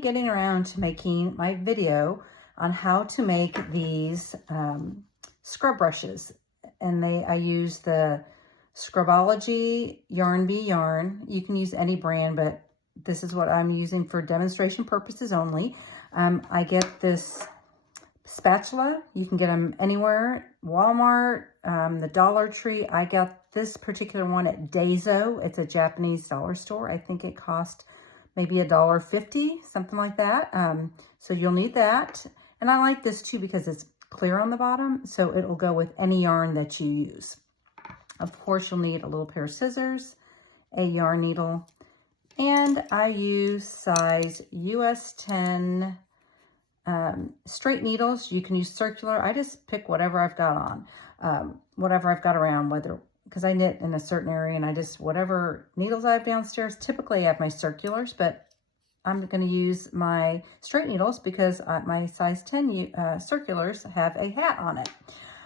finally getting around to making my video on how to make these scrub brushes. And I use the Scrub-ology Yarn Bee yarn. You can use any brand, but this is what I'm using for demonstration purposes only. I get this spatula. You can get them anywhere. Walmart, the Dollar Tree. I got this particular one at Daiso. It's a Japanese dollar store. I think it cost maybe $1.50, something like that. So you'll need that. And I like this too because it's clear on the bottom, so it'll go with any yarn that you use. Of course, you'll need a little pair of scissors, a yarn needle, and I use size US 10 straight needles. You can use circular. I just pick whatever I've got on, whatever I've got around, because I knit in a certain area, and whatever needles I have downstairs. Typically I have my circulars, but I'm going to use my straight needles because my size 10 circulars have a hat on it.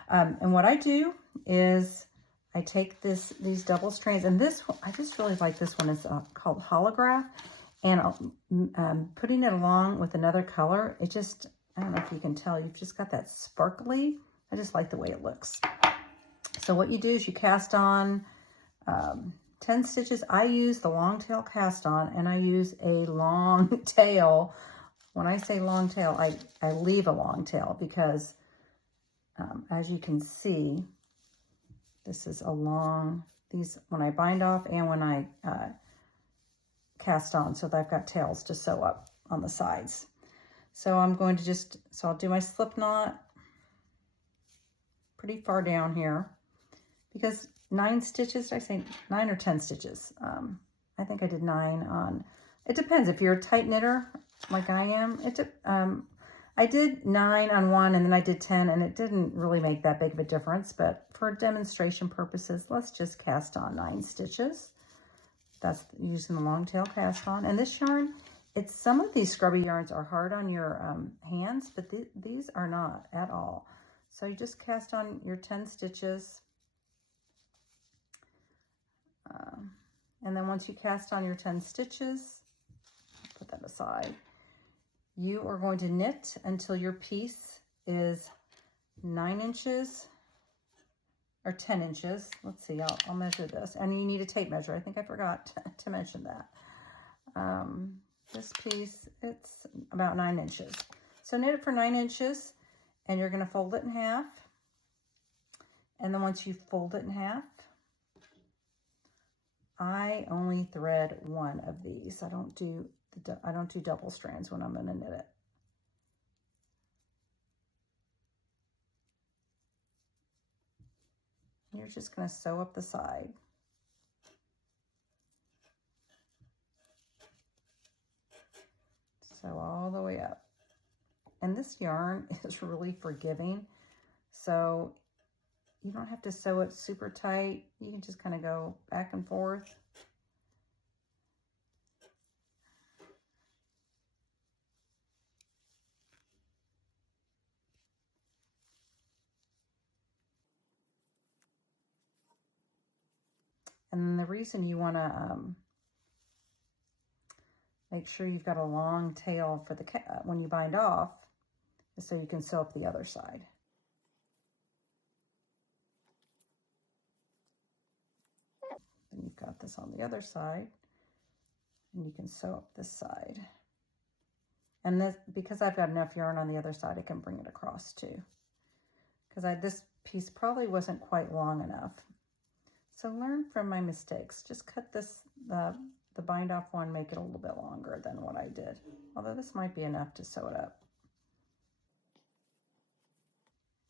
And what I do is I take these double strands, and I just really like this one. It's called Holograph, and putting it along with another color, I don't know if you can tell, you've just got that sparkly. I just like the way it looks. So what you do is you cast on 10 stitches. I use the long tail cast on, and I use a long tail. When I say long tail, I leave a long tail because as you can see, this is a long, when I bind off and when I cast on, so that I've got tails to sew up on the sides. So I'm going to so I'll do my slip knot pretty far down here because 9 stitches, did I say 9 or 10 stitches? I think I did 9 on, it depends if you're a tight knitter like I am. I did 9 on one and then I did 10, and it didn't really make that big of a difference, but for demonstration purposes, let's just cast on 9 stitches. That's using the long tail cast on. And this yarn, some of these scrubby yarns are hard on your hands, but these are not at all. So you just cast on your 10 stitches. And then once you cast on your 10 stitches, put that aside, you are going to knit until your piece is 9 inches or 10 inches. Let's see, I'll measure this. And you need a tape measure. I think I forgot to mention that. This piece, it's about 9 inches. So knit it for 9 inches, and you're going to fold it in half. And then once you fold it in half, I only thread one of these. I don't do double strands when I'm going to knit it. You're just going to sew up the side. Sew all the way up. And this yarn is really forgiving, so you don't have to sew it super tight. You can just kind of go back and forth. And the reason you want to make sure you've got a long tail for when you bind off is so you can sew up the other side. Then you've got this on the other side, and you can sew up this side. And this, because I've got enough yarn on the other side, I can bring it across too. Because this piece probably wasn't quite long enough. So learn from my mistakes. Just cut the bind off one, make it a little bit longer than what I did. Although this might be enough to sew it up.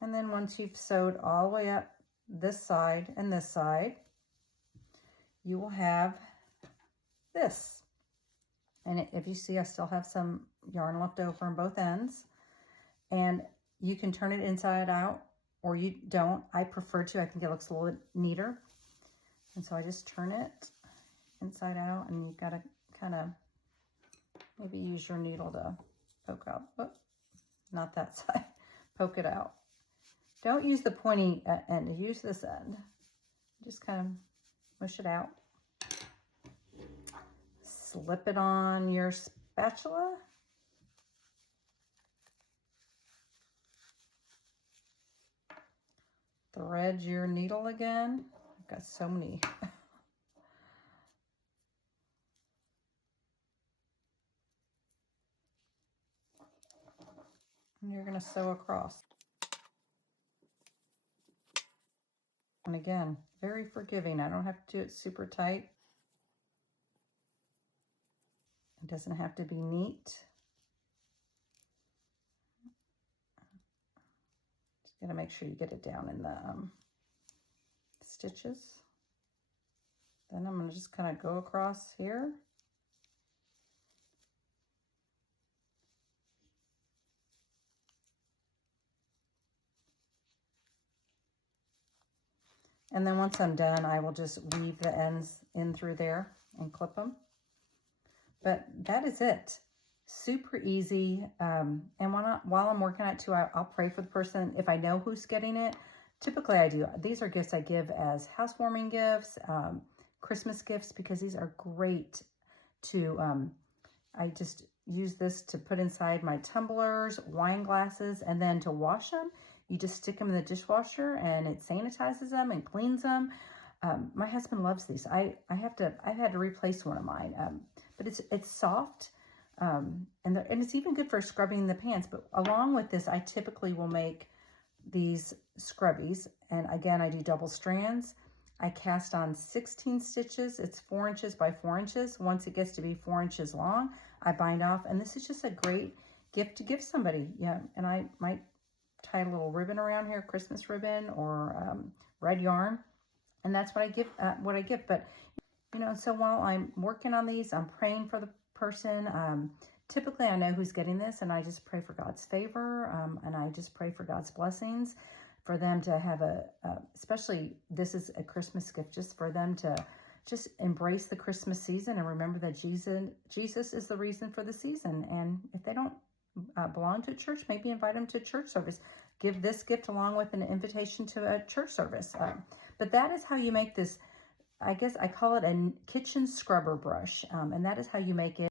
And then once you've sewed all the way up this side and this side, you will have this. And if you see, I still have some yarn left over on both ends. And you can turn it inside out, or you don't. I prefer to. I think it looks a little bit neater. And so I just turn it inside out, and you've got to kind of maybe use your needle to poke out. Oh, not that side. Poke it out. Don't use the pointy end. Use this end. Just kind of mush it out. Slip it on your spatula thread your needle again. I've got so many. And you're going to sew across. And again, very forgiving. I don't have to do it super tight. It doesn't have to be neat. Just got to make sure you get it down in the stitches. Then I'm going to just kind of go across here. And then once I'm done, I will just weave the ends in through there and clip them. But that is it. Super easy. And while I'm working on it too, I'll pray for the person if I know who's getting it. Typically I do. These are gifts I give as housewarming gifts, Christmas gifts, because these are great to, I just use this to put inside my tumblers, wine glasses, and then to wash them. You just stick them in the dishwasher and it sanitizes them and cleans them. My husband loves these. I had to replace one of mine, but it's soft, and it's even good for scrubbing the pants. But along with this, I typically will make these scrubbies, and again, I do double strands. I cast on 16 stitches. It's 4 inches by 4 inches. Once it gets to be 4 inches long, I bind off, and this is just a great gift to give somebody. Yeah, and I might tie a little ribbon around here, Christmas ribbon or red yarn, and that's what I give. But you know, so while I'm working on these, I'm praying for the person. Typically, I know who's getting this, and I just pray for God's favor, and I just pray for God's blessings for them to have especially this is a Christmas gift, just for them to just embrace the Christmas season and remember that Jesus is the reason for the season. And if they don't belong to a church, maybe invite them to a church service. Give this gift along with an invitation to a church service. But that is how you make this. I guess I call it a kitchen scrubber brush, and that is how you make it.